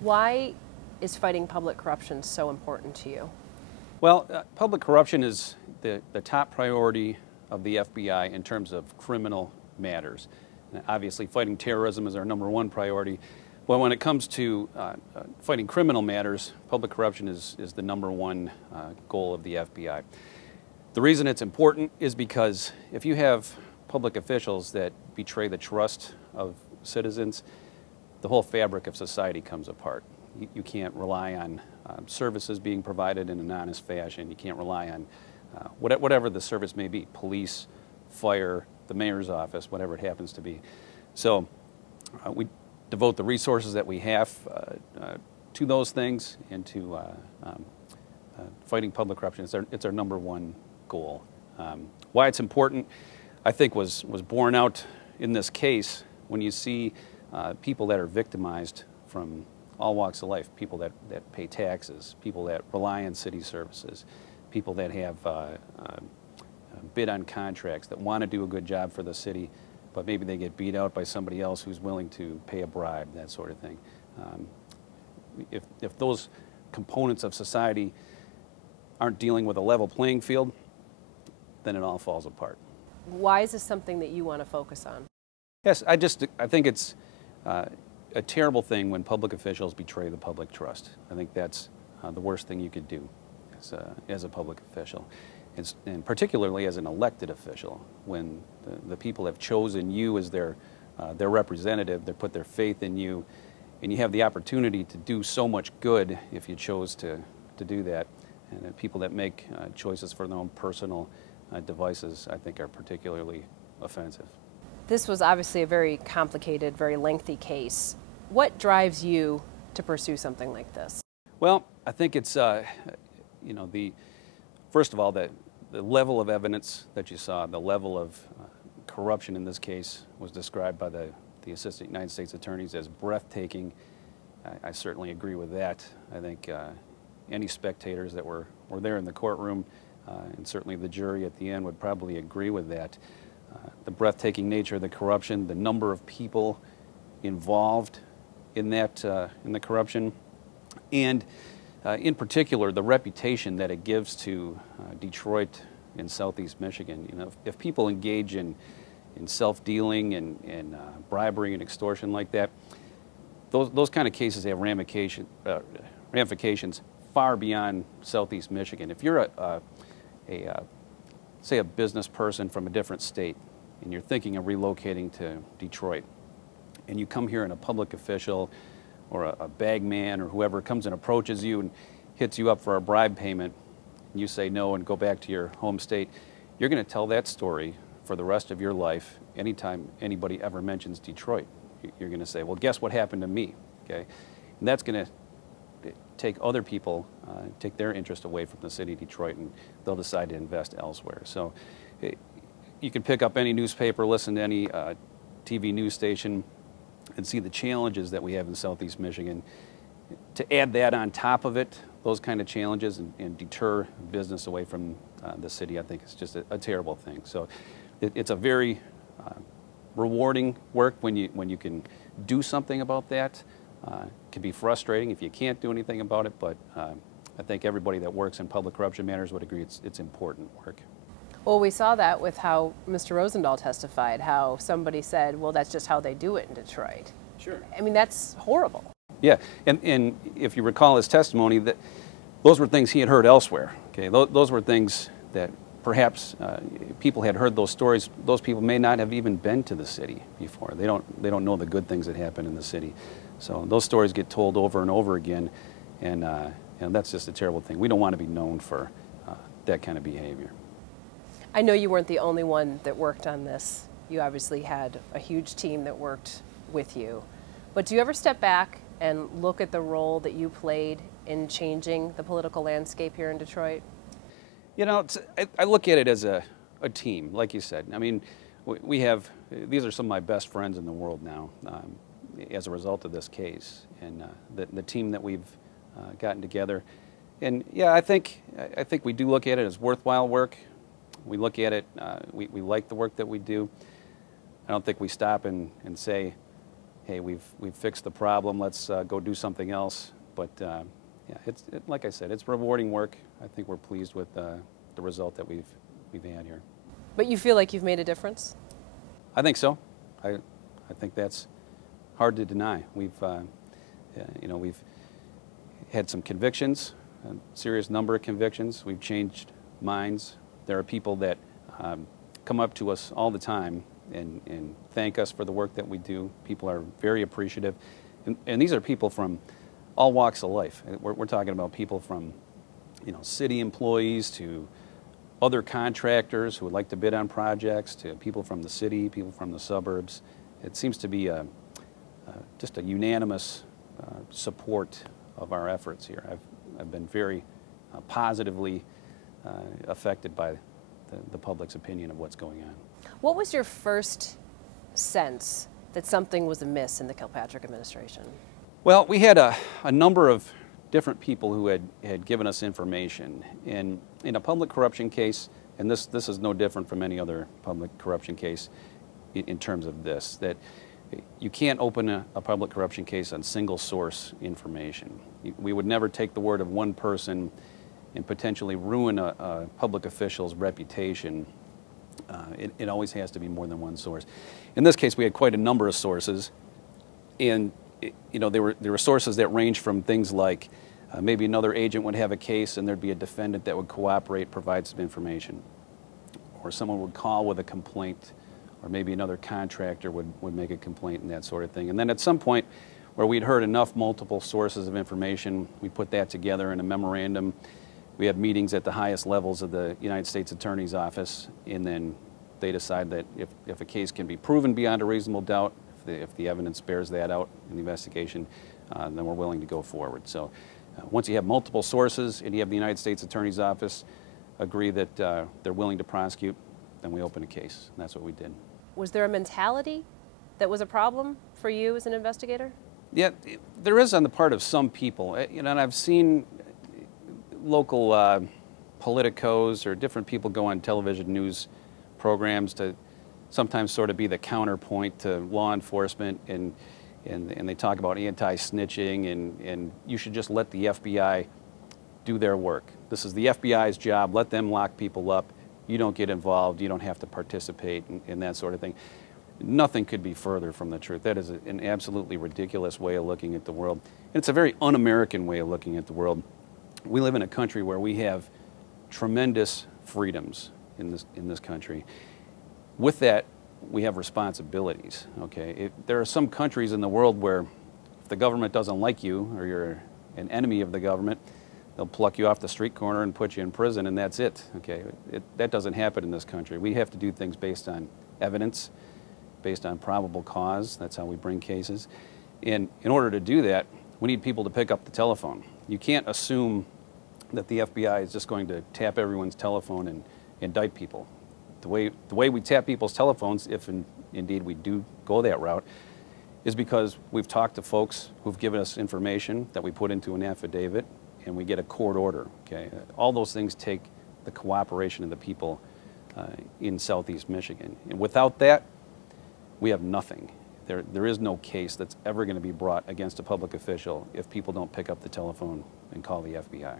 Why is fighting public corruption so important to you? Well, public corruption is the top priority of the FBI in terms of criminal matters. And obviously, fighting terrorism is our #1 priority. But when it comes to fighting criminal matters, public corruption is the #1 goal of the FBI. The reason it's important is because if you have public officials that betray the trust of citizens, the whole fabric of society comes apart. You can't rely on services being provided in an honest fashion. You can't rely on whatever the service may be, police, fire, the mayor's office, whatever it happens to be. So we devote the resources that we have to those things and to fighting public corruption. It's our #1 goal. Why it's important, I think, was borne out in this case when you see people that are victimized from all walks of life, people that pay taxes, people that rely on city services, people that have bid on contracts, that want to do a good job for the city, but maybe they get beat out by somebody else who's willing to pay a bribe, that sort of thing. If those components of society aren't dealing with a level playing field, then it all falls apart. Why is this something that you want to focus on? Yes, I think it's a terrible thing when public officials betray the public trust. I think that's the worst thing you could do as a public official, and particularly as an elected official, when the people have chosen you as their representative, they put their faith in you, and you have the opportunity to do so much good if you chose to do that. And people that make choices for their own personal devices, I think, are particularly offensive. This was obviously a very complicated, very lengthy case. What drives you to pursue something like this? Well, I think it's, first of all, the level of evidence that you saw, the level of corruption in this case was described by the Assistant United States Attorneys as breathtaking. I certainly agree with that. I think any spectators that were there in the courtroom, and certainly the jury at the end, would probably agree with that. The breathtaking nature of the corruption, the number of people involved in that in the corruption, and in particular the reputation that it gives to Detroit and Southeast Michigan. You know, if people engage in self-dealing and bribery and extortion like that, those kind of cases have ramifications far beyond Southeast Michigan. If you're say a business person from a different state and you're thinking of relocating to Detroit, and you come here and a public official or a bag man or whoever comes and approaches you and hits you up for a bribe payment, and you say no and go back to your home state, you're going to tell that story for the rest of your life anytime anybody ever mentions Detroit. You're going to say, well, guess what happened to me, okay? And that's going to take other people, take their interest away from the city of Detroit, and they'll decide to invest elsewhere. So you can pick up any newspaper, listen to any TV news station, and see the challenges that we have in Southeast Michigan. To add that on top of it, those kind of challenges, and deter business away from the city, I think is just a terrible thing. So it's a very rewarding work when you can do something about that. It can be frustrating if you can't do anything about it, but I think everybody that works in public corruption matters would agree it's important work. Well, we saw that with how Mr. Rosendahl testified, how somebody said, well, that's just how they do it in Detroit. Sure. I mean, that's horrible. Yeah, and if you recall his testimony, that those were things he had heard elsewhere. Okay, those were things that perhaps people had heard those stories. Those people may not have even been to the city before. They don't know the good things that happen in the city. So those stories get told over and over again, and that's just a terrible thing. We don't want to be known for that kind of behavior. I know you weren't the only one that worked on this. You obviously had a huge team that worked with you. But do you ever step back and look at the role that you played in changing the political landscape here in Detroit? You know, I look at it as a team, like you said. I mean, these are some of my best friends in the world now as a result of this case, and the team that we've gotten together. And yeah, I think we do look at it as worthwhile work. We look at it, we like the work that we do. I don't think we stop and say, hey, we've fixed the problem, let's go do something else. But yeah, like I said, it's rewarding work. I think we're pleased with the result that we've had here. But you feel like you've made a difference? I think so. I think that's hard to deny. We've had some convictions, a serious number of convictions. We've changed minds. There are people that come up to us all the time and thank us for the work that we do. People are very appreciative. And these are people from all walks of life. We're talking about people from, city employees to other contractors who would like to bid on projects, to people from the city, people from the suburbs. It seems to be just a unanimous support of our efforts here. I've been very positively affected by the public's opinion of what's going on. What was your first sense that something was amiss in the Kilpatrick administration? Well, we had a number of different people who had given us information. And in a public corruption case, and this is no different from any other public corruption case in terms of this, that you can't open a public corruption case on single source information. We would never take the word of one person and potentially ruin a public official's reputation. It always has to be more than one source. In this case, we had quite a number of sources, and there were sources that range from things like maybe another agent would have a case and there'd be a defendant that would cooperate, provide some information, or someone would call with a complaint, or maybe another contractor would make a complaint and that sort of thing. And then at some point where we'd heard enough multiple sources of information, we put that together in a memorandum. We had meetings at the highest levels of the United States Attorney's Office, and then they decide that if a case can be proven beyond a reasonable doubt, if the evidence bears that out in the investigation, then we're willing to go forward. So once you have multiple sources and you have the United States Attorney's Office agree that they're willing to prosecute, then we open a case, and that's what we did. Was there a mentality that was a problem for you as an investigator? Yeah, there is on the part of some people. And I've seen local politicos or different people go on television news programs to sometimes sort of be the counterpoint to law enforcement, and they talk about anti-snitching, and you should just let the FBI do their work. This is the FBI's job. Let them lock people up. You don't get involved. You don't have to participate in that sort of thing. Nothing could be further from the truth. That is an absolutely ridiculous way of looking at the world. And it's a very un-American way of looking at the world. We live in a country where we have tremendous freedoms in this country. With that, we have responsibilities. Okay, there are some countries in the world where if the government doesn't like you or you're an enemy of the government, they'll pluck you off the street corner and put you in prison, and that's it. Okay, that doesn't happen in this country. We have to do things based on evidence, based on probable cause. That's how we bring cases. And in order to do that, we need people to pick up the telephone. You can't assume that the FBI is just going to tap everyone's telephone and indict people. The way we tap people's telephones, if indeed we do go that route, is because we've talked to folks who've given us information that we put into an affidavit, and we get a court order. Okay, all those things take the cooperation of the people in Southeast Michigan. And without that, we have nothing. There is no case that's ever going to be brought against a public official if people don't pick up the telephone and call the FBI.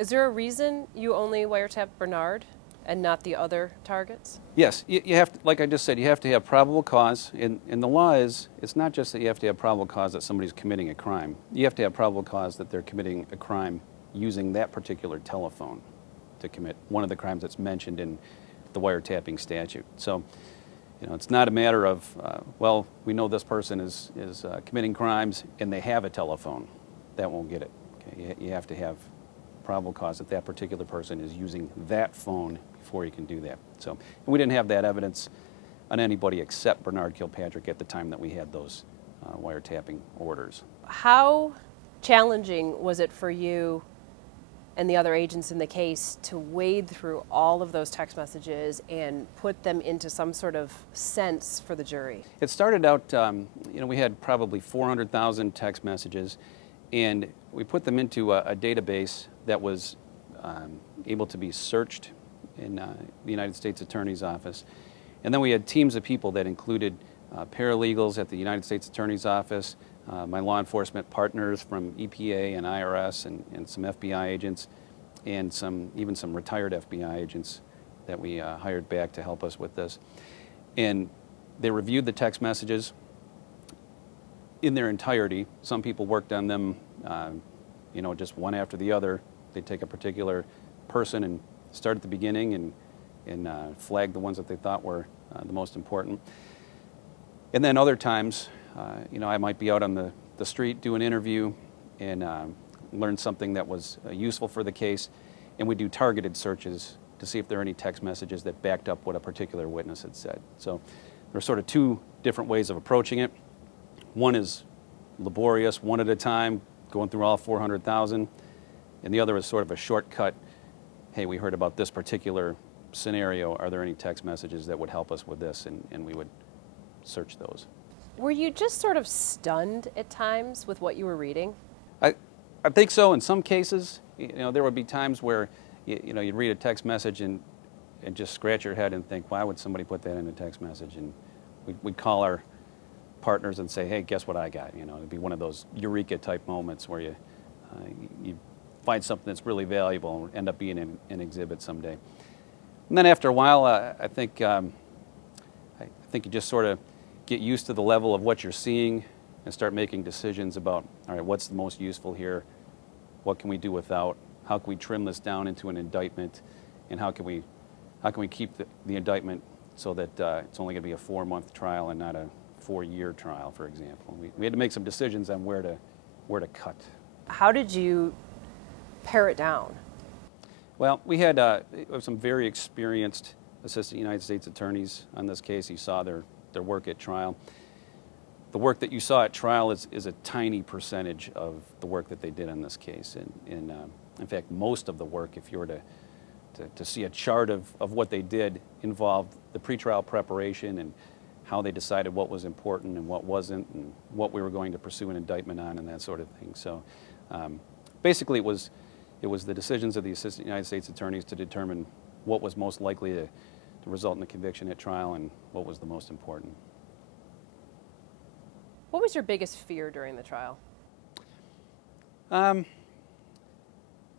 Is there a reason you only wiretap Bernard and not the other targets? Yes, you have to, like I just said, you have to have probable cause. And the law is, it's not just that you have to have probable cause that somebody's committing a crime. You have to have probable cause that they're committing a crime using that particular telephone to commit one of the crimes that's mentioned in the wiretapping statute. So, it's not a matter of, well, we know this person is committing crimes and they have a telephone. That won't get it. Okay? You have to have probable cause that that particular person is using that phone before you can do that. So, and we didn't have that evidence on anybody except Bernard Kilpatrick at the time that we had those wiretapping orders. How challenging was it for you and the other agents in the case to wade through all of those text messages and put them into some sort of sense for the jury? It started out, we had probably 400,000 text messages, and we put them into a database that was able to be searched in the United States Attorney's Office. And then we had teams of people that included paralegals at the United States Attorney's Office, my law enforcement partners from EPA and IRS and some FBI agents, and even some retired FBI agents that we hired back to help us with this. And they reviewed the text messages in their entirety. Some people worked on them, you know, just one after the other. They'd take a particular person and start at the beginning and flag the ones that they thought were the most important. And then other times, you know, I might be out on the street, do an interview, and learn something that was useful for the case, and we do targeted searches to see if there are any text messages that backed up what a particular witness had said. So there are sort of two different ways of approaching it. One is laborious, one at a time, going through all 400,000, and the other is sort of a shortcut. Hey, we heard about this particular scenario. Are there any text messages that would help us with this? And we would search those. Were you just sort of stunned at times with what you were reading? I think so. In some cases, you know, there would be times where you know, you'd read a text message and just scratch your head and think, why would somebody put that in a text message? And we'd call our partners and say, hey, guess what I got? You know, it'd be one of those eureka type moments where you find something that's really valuable and end up being an exhibit someday. And then after a while, I think you just sort of get used to the level of what you're seeing and start making decisions about, all right, what's the most useful here? What can we do without? How can we trim this down into an indictment? And how can we keep the indictment so that it's only going to be a 4-month trial and not a 4-year trial, for example? We had to make some decisions on where to cut. How did you pare it down? Well, we had some very experienced assistant United States attorneys on this case. You saw their work at trial. The work that you saw at trial is a tiny percentage of the work that they did on this case. And in fact, most of the work, if you were to see a chart of what they did, involved the pretrial preparation and how they decided what was important and what wasn't, and what we were going to pursue an indictment on and that sort of thing. So basically it was the decisions of the assistant United States attorneys to determine what was most likely to result in a conviction at trial and what was the most important. What was your biggest fear during the trial? Well,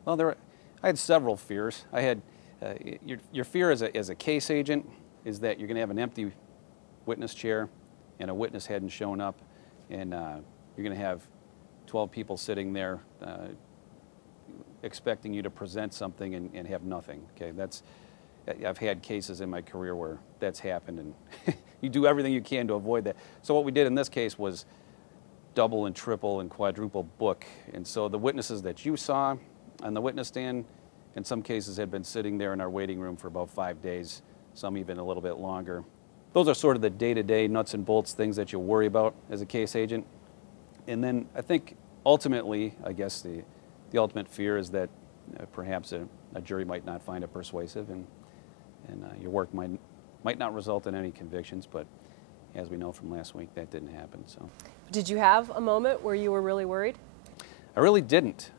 I had several fears. I had your fear as a case agent is that you're going to have an empty witness chair and a witness hadn't shown up, and you're going to have 12 people sitting there expecting you to present something and have nothing. Okay, I've had cases in my career where that's happened, and you do everything you can to avoid that. So what we did in this case was double and triple and quadruple book, and so the witnesses that you saw on the witness stand in some cases had been sitting there in our waiting room for about 5 days, some even a little bit longer. Those are sort of the day-to-day nuts and bolts things that you'll worry about as a case agent. And then I think ultimately, I guess the ultimate fear is that perhaps a jury might not find it persuasive, and your work might not result in any convictions, but as we know from last week, that didn't happen. So, did you have a moment where you were really worried? I really didn't.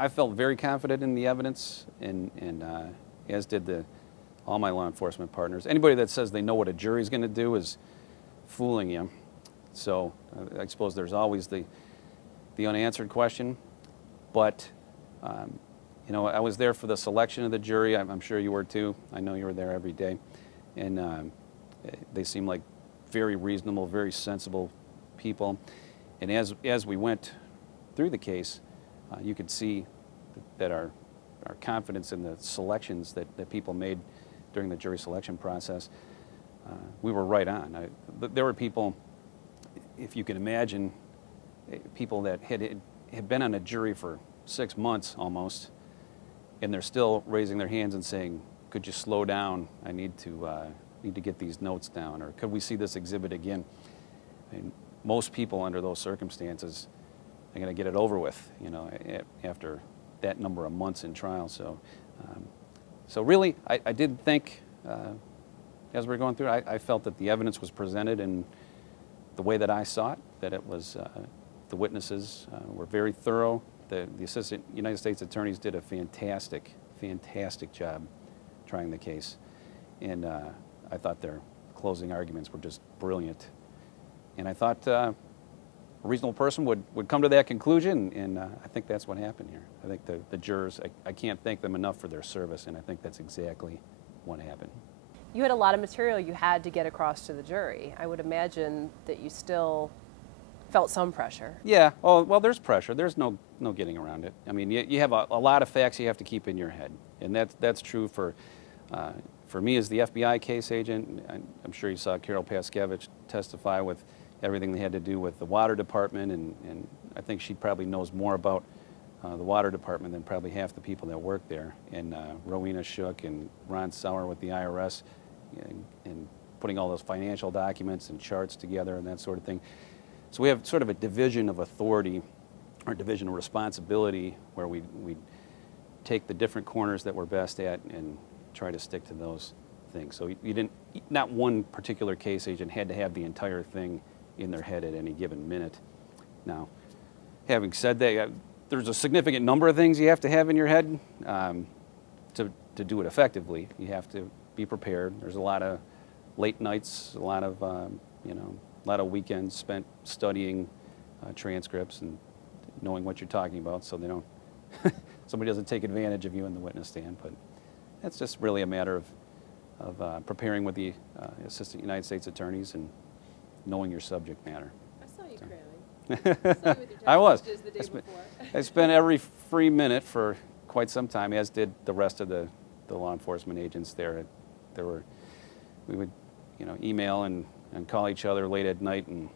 I felt very confident in the evidence, and as did all my law enforcement partners. Anybody that says they know what a jury's going to do is fooling you. So I suppose there's always the unanswered question, but you know, I was there for the selection of the jury. I'm sure you were too. I know you were there every day, and they seem like very reasonable, very sensible people. And as we went through the case, you could see that our confidence in the selections that people made during the jury selection process, we were right on. There were people, if you can imagine, people that had been on a jury for 6 months almost, and they're still raising their hands and saying, could you slow down? I need to get these notes down, or could we see this exhibit again? I mean, most people under those circumstances are going to get it over with, you know, after that number of months in trial. So really, I did think, as we were going through it, I felt that the evidence was presented in the way that I saw it, that it was, the witnesses were very thorough. The assistant United States attorneys did a fantastic job trying the case. And I thought their closing arguments were just brilliant. And I thought a reasonable person would come to that conclusion, and I think that's what happened here. I think the jurors, I can't thank them enough for their service, and I think that's exactly what happened. You had a lot of material you had to get across to the jury. I would imagine that you still felt some pressure. Yeah, well, there's pressure. There's no getting around it. I mean, you have a lot of facts you have to keep in your head, and that's true for me as the FBI case agent. I'm sure you saw Carol Paskevich testify with everything they had to do with the water department, and I think she probably knows more about the water department than probably half the people that work there. And Rowena Shook and Ron Sauer with the IRS, and putting all those financial documents and charts together and that sort of thing. So we have sort of a division of authority or division of responsibility where we take the different corners that we're best at and try to stick to those things. So not one particular case agent had to have the entire thing in their head at any given minute. Now, having said that, there's a significant number of things you have to have in your head to do it effectively. You have to be prepared. There's a lot of late nights, a lot of a lot of weekends spent studying transcripts and knowing what you're talking about, so they don't somebody doesn't take advantage of you in the witness stand. But that's just really a matter of preparing with the assistant United States attorneys and knowing your subject matter. I saw you cramming. I saw you with your I was. the day before. I spent every free minute for quite some time, as did the rest of the law enforcement agents there. We would email and call each other late at night, and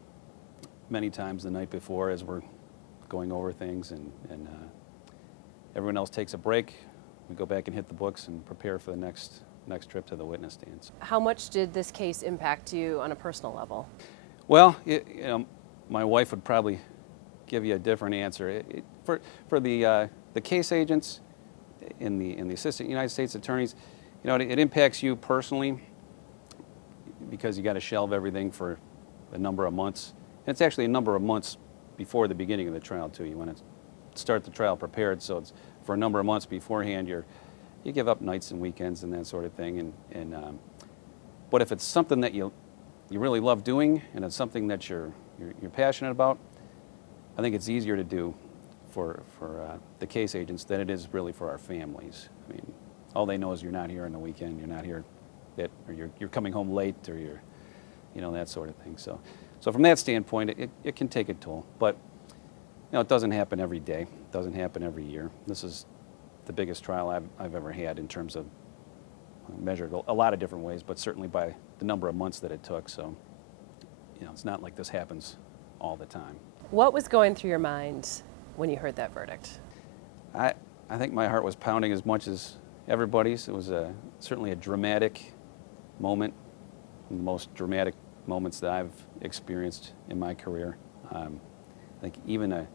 many times the night before as we're going over things, and everyone else takes a break. We go back and hit the books and prepare for the next trip to the witness stands. How much did this case impact you on a personal level? Well, my wife would probably give you a different answer. For the case agents and the assistant United States attorneys, it impacts you personally because you got to shelve everything for a number of months. And it's actually a number of months before the beginning of the trial too. You want to start the trial prepared, so it's for a number of months beforehand. You give up nights and weekends and that sort of thing. But if it's something that you really love doing and it's something that you're passionate about, I think it's easier to do for the case agents than it is really for our families. I mean, all they know is you're not here on the weekend, you're not here, or you're coming home late, or that sort of thing. So from that standpoint, it can take a toll. But it doesn't happen every day. It doesn't happen every year. This is the biggest trial I've ever had in terms of measured a lot of different ways, but certainly by the number of months that it took. So it's not like this happens all the time. What was going through your mind when you heard that verdict? I think my heart was pounding as much as everybody's. It was certainly a dramatic moment, one of the most dramatic moments that I've experienced in my career. I think even a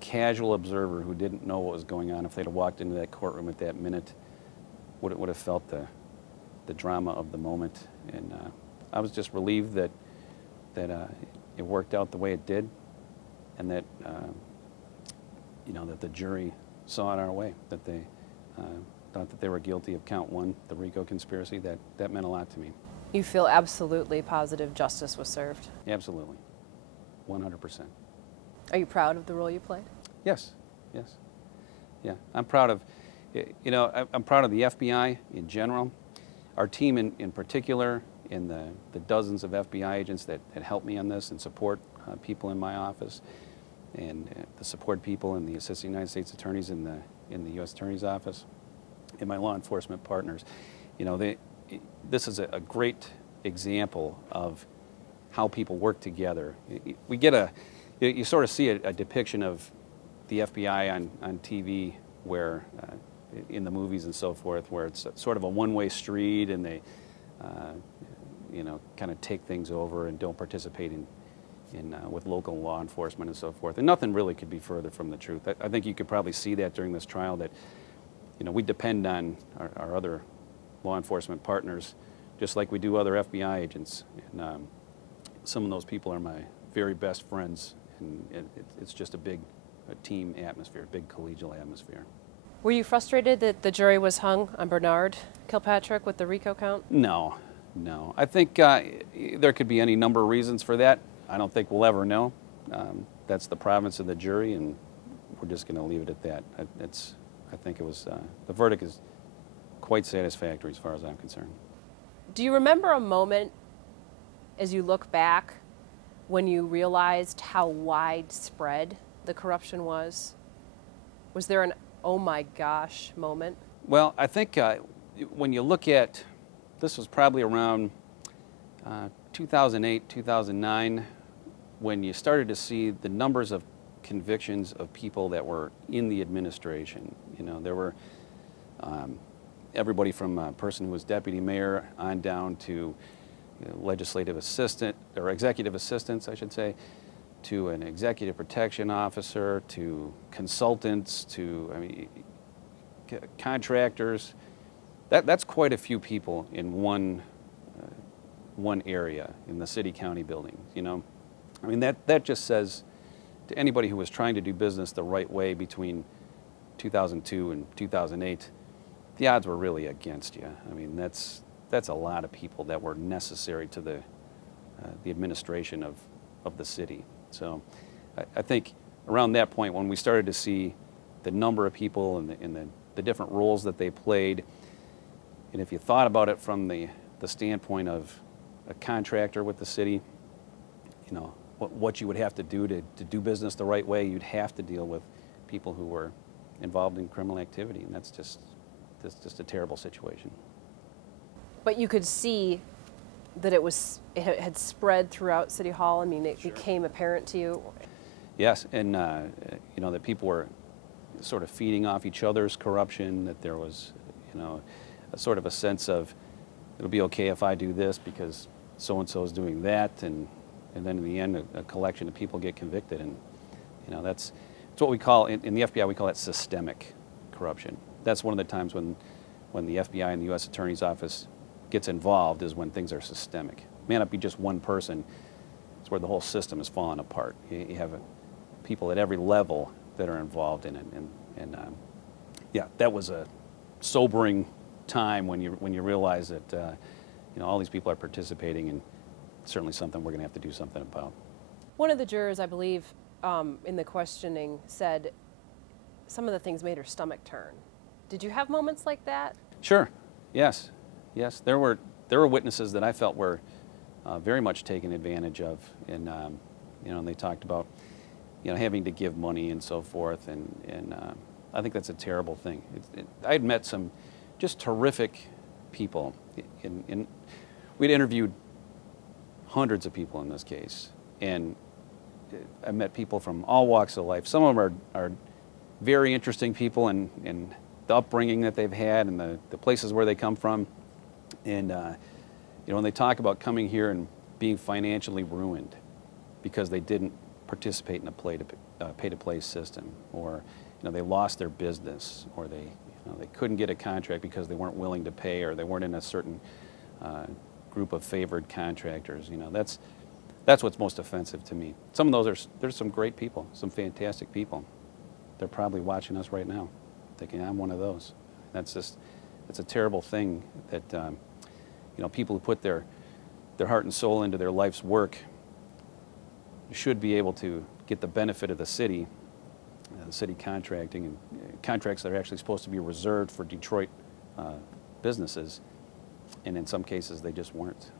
casual observer who didn't know what was going on, if they'd have walked into that courtroom at that minute, would have felt the drama of the moment. And I was just relieved that it worked out the way it did, and that that the jury saw it our way, that they thought that they were guilty of count 1, the RICO conspiracy. That meant a lot to me. You feel absolutely positive justice was served? Absolutely, 100%. Are you proud of the role you played? Yes. Yeah, I'm proud of, I'm proud of the FBI in general, our team in particular, and the dozens of FBI agents that help me on this and support people in my office, and the support people and the assistant United States attorneys in the U.S. Attorney's Office, and my law enforcement partners. This is a great example of how people work together. We get you sort of see a depiction of the FBI on TV, where in the movies and so forth, where it's sort of a one-way street, and they kind of take things over and don't participate in with local law enforcement and so forth. And nothing really could be further from the truth. I think you could probably see that during this trial, that we depend on our other law enforcement partners just like we do other FBI agents. And some of those people are my very best friends, and it's just a big team atmosphere, big collegial atmosphere. Were you frustrated that the jury was hung on Bernard Kilpatrick with the RICO count? No, No. I think there could be any number of reasons for that. I don't think we'll ever know. That's the province of the jury, and we're just going to leave it at that. I think it was, the verdict is quite satisfactory as far as I'm concerned. Do you remember a moment as you look back when you realized how widespread the corruption was? Was there an oh my gosh moment? Well, I think when you look at, this was probably around 2008, 2009, when you started to see the numbers of convictions of people that were in the administration. You know, there were everybody from a person who was deputy mayor on down to legislative assistant, or executive assistants, I should say, to an executive protection officer, to consultants, to, I mean, contractors. That's quite a few people in one area in the city-county building, you know. I mean, that just says to anybody who was trying to do business the right way between 2002 and 2008, the odds were really against you. I mean, that's a lot of people that were necessary to the administration of the city. So I think around that point, when we started to see the number of people and the different roles that they played, and if you thought about it from the standpoint of a contractor with the city, you know, what you would have to do business the right way, you'd have to deal with people who were involved in criminal activity, and that's just a terrible situation. But you could see that it had spread throughout City Hall. I mean, it Sure. became apparent to you. Yes, and you know, that people were sort of feeding off each other's corruption, that there was, you know, a sort of a sense of, it'll be okay if I do this because so-and-so is doing that, and then in the end, a collection of people get convicted. And, you know, that's what we call, in the FBI, we call that systemic corruption. That's one of the times when the FBI and the U.S. Attorney's Office gets involved, is when things are systemic. It may not be just one person. It's where the whole system is falling apart. You have people at every level that are involved in it. And yeah, that was a sobering time when you realize that you know, all these people are participating, and certainly something we're going to have to do something about. One of the jurors, I believe, in the questioning said some of the things made her stomach turn. Did you have moments like that? Sure. Yes. Yes. There were witnesses that I felt were very much taken advantage of, and you know, and they talked about, you know, having to give money and so forth, and I think that's a terrible thing. I had met some just terrific people. We'd interviewed hundreds of people in this case, and I met people from all walks of life. Some of them are very interesting people, and the upbringing that they've had, and the places where they come from, and you know, when they talk about coming here and being financially ruined because they didn't participate in a pay-to-play system, or, you know, they lost their business, or they couldn't get a contract because they weren't willing to pay, or they weren't in a certain group of favored contractors. You know, that's what's most offensive to me. Some of those there's some great people, some fantastic people. They're probably watching us right now, thinking I'm one of those. It's a terrible thing that you know, people who put their heart and soul into their life's work should be able to get the benefit of the city contracting, and contracts that are actually supposed to be reserved for Detroit businesses, and in some cases they just weren't.